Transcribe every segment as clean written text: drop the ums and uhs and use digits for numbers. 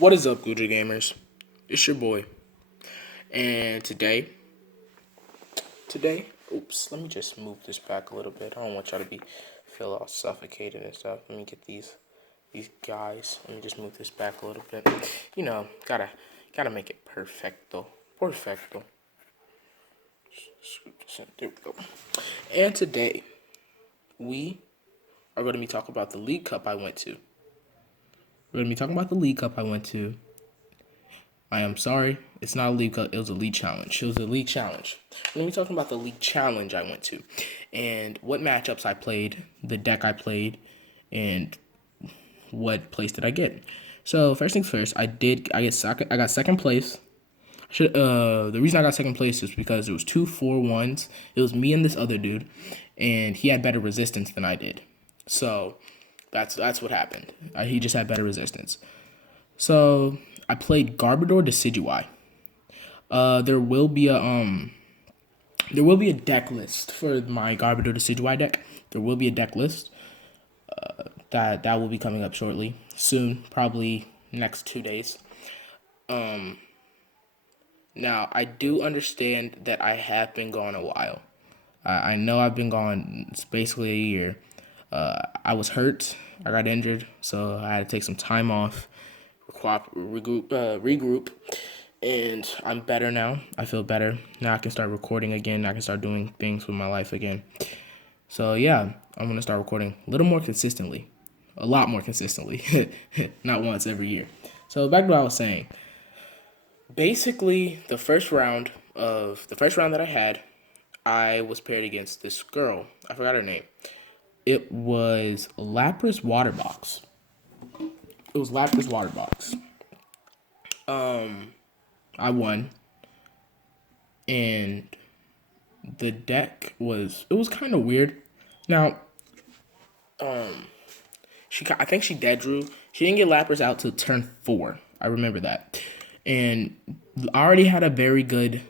What is up, Gucci Gamers? It's your boy. And today, oops, let me just move this back a little bit. I don't want y'all to feel all suffocated and stuff. Let me get these guys. Let me just move this back a little bit. You know, gotta make it perfecto. Perfecto. Scoop this in. There we go. And today, we are going to be talking about the League Cup I went to. We're going to be talking about the League Cup I went to. I am sorry, it's not a league cup, it was a league challenge. It was a league challenge. We're going to be talking about the league challenge I went to and what matchups I played, the deck I played, and what place did I get. So first things first, I got second place. The reason I got second place is because it was 2-4-1s. It was me and this other dude, and he had better resistance than I did. So that's what happened. He just had better resistance. So I played Garbodor Decidueye. There will be a deck list for my Garbodor Decidueye deck. There will be a deck list that will be coming up shortly, soon, probably next 2 days. Now I do understand that I have been gone a while. I know I've been gone. It's basically a year. I was hurt. I got injured, so I had to take some time off, regroup, and I'm better now. I feel better now. I can start recording again. I can start doing things with my life again. So yeah, I'm gonna start recording a little more consistently, a lot more consistently, not once every year. So back to what I was saying. Basically, the first round that I had, I was paired against this girl. I forgot her name. It was Lapras Waterbox. It was Lapras Waterbox. I won, and the deck was kind of weird. Now, I think she dead drew. She didn't get Lapras out till turn 4. I remember that, and I already had a very good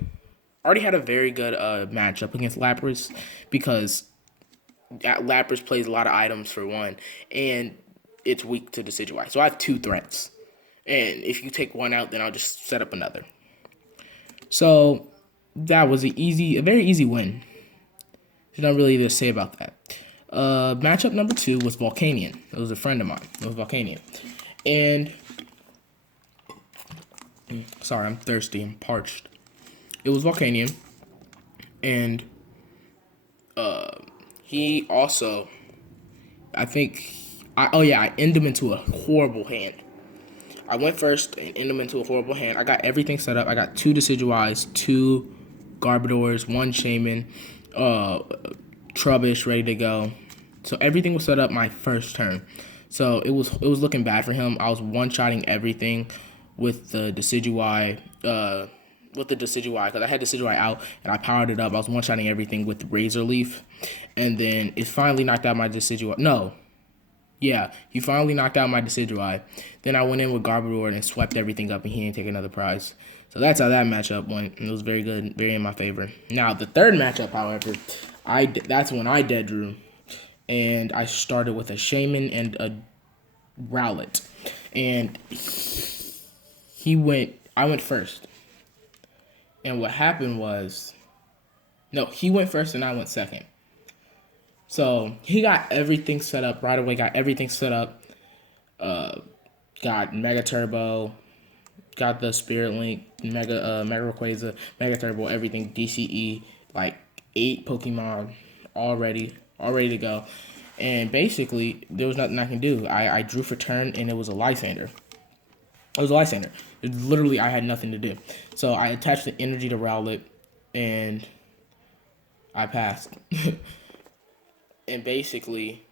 matchup against Lapras because Lapras plays a lot of items for one, and it's weak to Decidueye. So I have 2 threats. And if you take one out, then I'll just set up another. So that was a very easy win. There's not really to say about that. Matchup number 2 was Volcanion. It was a friend of mine. It was Volcanion. And sorry, I'm thirsty. I'm parched. It was Volcanion. And he also, I ended him into a horrible hand. I went first and ended him into a horrible hand. I got everything set up. I got 2 Decidueyes, 2 Garbodors, 1 Shaman, Trubbish ready to go. So everything was set up my first turn. So it was looking bad for him. I was one-shotting everything with the Decidueye, because I had Decidueye out and I powered it up. I was one-shotting everything with Razor Leaf, and then it finally knocked out my Decidueye. No. Yeah, he finally knocked out my Decidueye. Then I went in with Garbodor and swept everything up, and he didn't take another prize. So that's how that matchup went. It was very good, very in my favor. Now, the third matchup, however, that's when I dead drew. And I started with a Shaman and a Rowlet. And I went first. And what happened was, no, he went first and I went second. So he got everything set up right away. Got everything set up. Got Mega Turbo. Got the Spirit Link. Mega Rayquaza. Mega Turbo. Everything. DCE. Like 8 Pokemon already to go. And basically, there was nothing I can do. I drew for turn, and it was a Lysander. It was a Lysander. Literally, I had nothing to do. So I attached the energy to Rowlet, and I passed. And basically,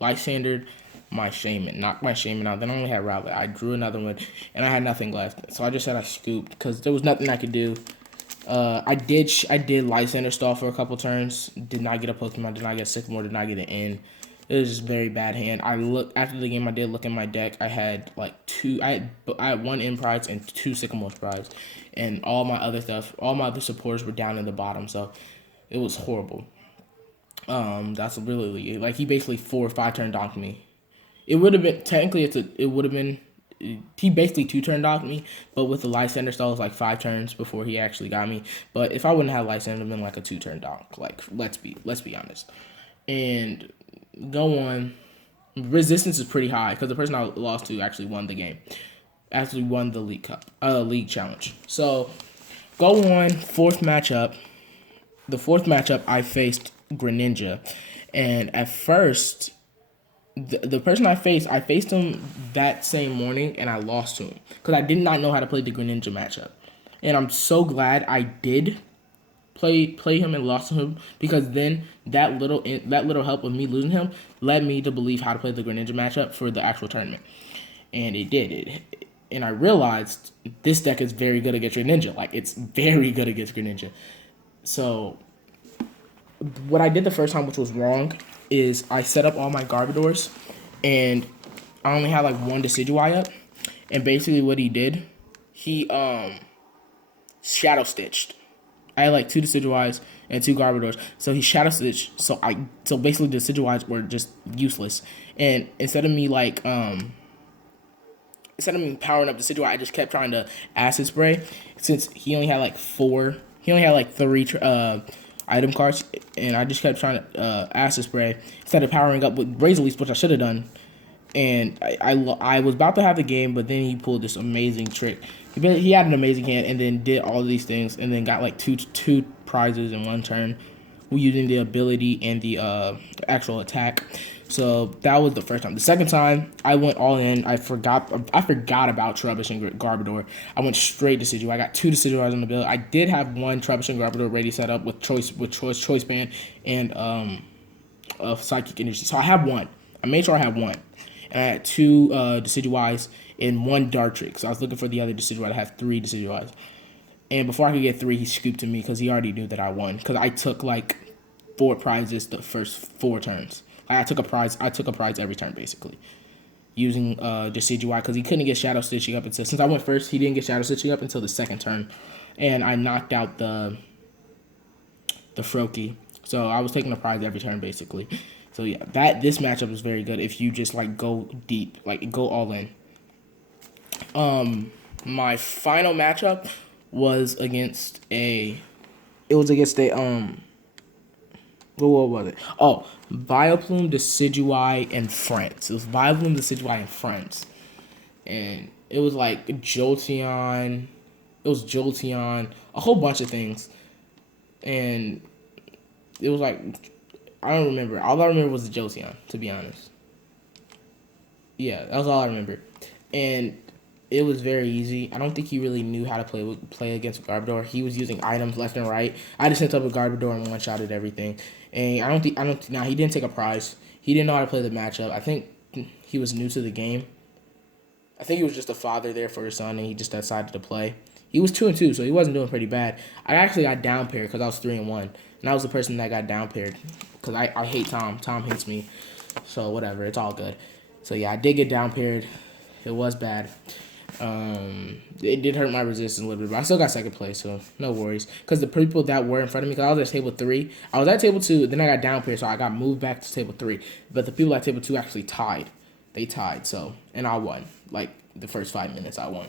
Lysandered my Shaman, knocked my Shaman out. Then I only had Rowlet. I drew another one, and I had nothing left. So I just said I scooped because there was nothing I could do. I did Lysander stall for a couple turns. Did not get a Pokemon. Did not get a Sycamore. Did not get an N. It was just a very bad hand. After the game. I did look in my deck. I had like 2. I had 1 N prize and 2 Sycamore prize, and all my other supporters were down in the bottom. So it was horrible. That's really like he basically 4 or 5 turn donked me, It would have been technically it would have been he basically two turn docked me, but with the Lysander stall it was like 5 turns before he actually got me. But if I wouldn't have Lysander, it would have been like a 2 turn dock. Like let's be honest. And go on. Resistance is pretty high because the person I lost to actually won the game. Actually won the League Cup, League Challenge. So go on, fourth matchup. The fourth matchup I faced Greninja, and at first the person I faced him that same morning, and I lost to him because I did not know how to play the Greninja matchup. And I'm so glad I did play him and lost to him, because then that little help of me losing him led me to believe how to play the Greninja matchup for the actual tournament, and it did it. And I realized this deck is very good against Greninja. Like, it's very good against Greninja. So what I did the first time, which was wrong, is I set up all my Garbodors, and I only had like one Decidueye up. And basically what he did, he Shadow Stitched. I had like 2 Decidueyes and 2 Garbodors, so he Shadow Stitched. So basically the Decidueyes were just useless. And instead of me powering up the Decidueye, I just kept trying to Acid Spray. Since he only had like 3 item cards, and I just kept trying to Acid Spray instead of powering up with Razor Leaf, which I should have done. And I was about to have the game, but then he pulled this amazing trick. He had an amazing hand, and then did all of these things, and then got like two prizes in 1 turn, using the ability and the actual attack. So that was the first time. The second time, I went all in. I forgot about Trubbish and Garbodor. I went straight to Decidueye. I got 2 Decidueyes on the build. I did have 1 Trubbish and Garbodor ready set up with Choice Band and Psychic Energy. So I have 1. I made sure I had 1. And I had 2 Decidueyes and 1 Dartrix. So I was looking for the other Decidueye to have 3 Decidueyes. And before I could get 3, he scooped to me because he already knew that I won. Because I took like 4 prizes the first 4 turns. I took a prize every turn basically, using Decidueye, because he couldn't get Shadow Stitching up until, since I went first, he didn't get Shadow Stitching up until the second turn, and I knocked out the Froakie. So I was taking a prize every turn basically. So yeah, this matchup is very good if you just like go deep, like go all in. My final matchup was against what was it? Oh, Vileplume, Decidueye, and Friends. It was Vileplume, Decidueye, and Friends. And it was like Jolteon. It was Jolteon. A whole bunch of things. And it was like, I don't remember. All I remember was the Jolteon, to be honest. Yeah, that was all I remember. And it was very easy. I don't think he really knew how to play against Garbodor. He was using items left and right. I just sent up a Garbodor and one-shotted everything. And he didn't take a prize. He didn't know how to play the matchup. I think he was new to the game. I think he was just a father there for his son, and he just decided to play. He was 2-2, so he wasn't doing pretty bad. I actually got down paired because I was 3-1, and I was the person that got down paired because I hate Tom. Tom hates me, so whatever. It's all good. So yeah, I did get down paired. It was bad. It did hurt my resistance a little bit, but I still got second place, so no worries. Because the people that were in front of me, because I was at table 3, I was at table 2, then I got down paired, so I got moved back to table 3. But the people at table 2 actually tied. They tied, so, and I won. Like, the first 5 minutes, I won.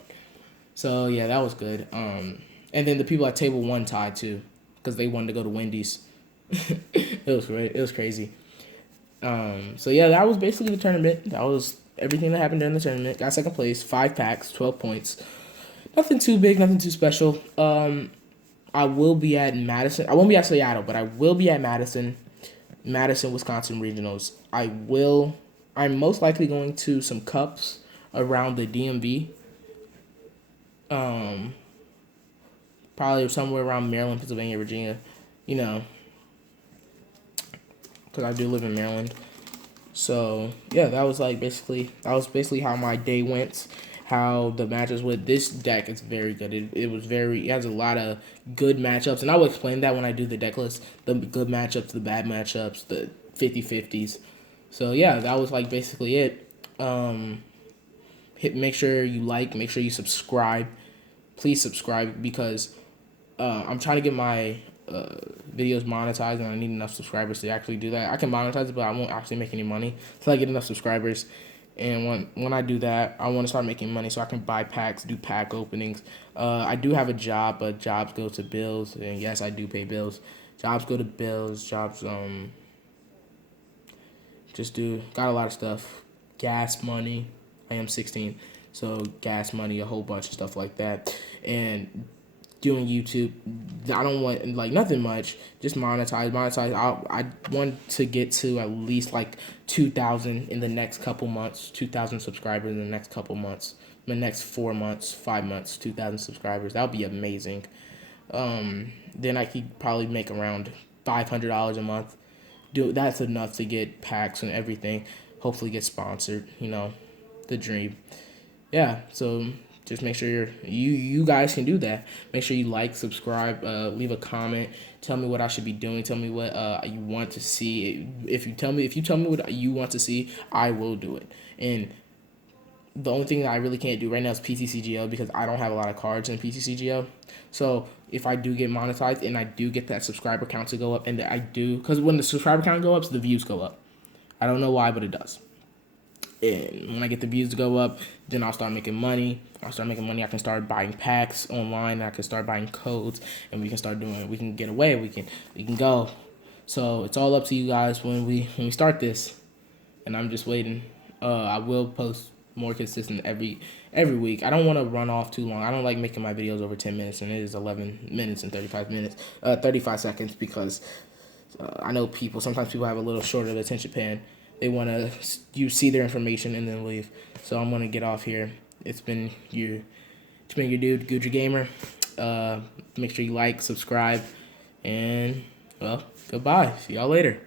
So, yeah, that was good. And then the people at table 1 tied, too, because they wanted to go to Wendy's. It was great. It was crazy. So, yeah, that was basically the tournament. That was everything that happened during the tournament. Got second place, 5 packs, 12 points. Nothing too big, nothing too special. I will be at Madison. I won't be at Seattle, but I will be at Madison, Wisconsin regionals. I'm most likely going to some cups around the DMV. Probably somewhere around Maryland, Pennsylvania, Virginia. You know, because I do live in Maryland. So yeah, that was basically how my day went. How the matches with this deck is very good. It has a lot of good matchups, and I will explain that when I do the deck list. The good matchups, the bad matchups, the 50-50s. So yeah, that was like basically it. Make sure you like, make sure you subscribe. Please subscribe, because I'm trying to get my videos monetized, and I need enough subscribers to actually do that. I can monetize it, but I won't actually make any money until I get enough subscribers. And when I do that, I want to start making money so I can buy packs, do pack openings. I do have a job, but jobs go to bills, and yes, I do pay bills. Jobs go to bills. Jobs just do got a lot of stuff. Gas money. I am 16, so gas money, a whole bunch of stuff like that, and doing YouTube. I don't want like nothing much. Just monetize. I want to get to at least like 2,000 in the next couple months. 2,000 subscribers in the next couple months. The next 4 months, 5 months, 2,000 subscribers. That would be amazing. Then I could probably make around $500 a month. That's enough to get packs and everything. Hopefully get sponsored. The dream. Yeah, so just make sure you guys can do that. Make sure you like, subscribe, leave a comment. Tell me what I should be doing. Tell me what you want to see. If you tell me what you want to see, I will do it. And the only thing that I really can't do right now is PTCGO because I don't have a lot of cards in PTCGO. So if I do get monetized and I do get that subscriber count to go up, and I do, because when the subscriber count go up, the views go up. I don't know why, but it does. And when I get the views to go up, then I'll start making money. I can start buying packs online. I can start buying codes, and we can get away. We can go. So it's all up to you guys when we start this. And I'm just waiting. I will post more consistent every week. I don't want to run off too long. I don't like making my videos over 10 minutes, and it is 11 minutes and 35 seconds because I know sometimes people have a little shorter attention span. They want to see their information and then leave. So I'm going to get off here. It's been your dude, Gucci Gamer. Make sure you like, subscribe, and, well, goodbye. See y'all later.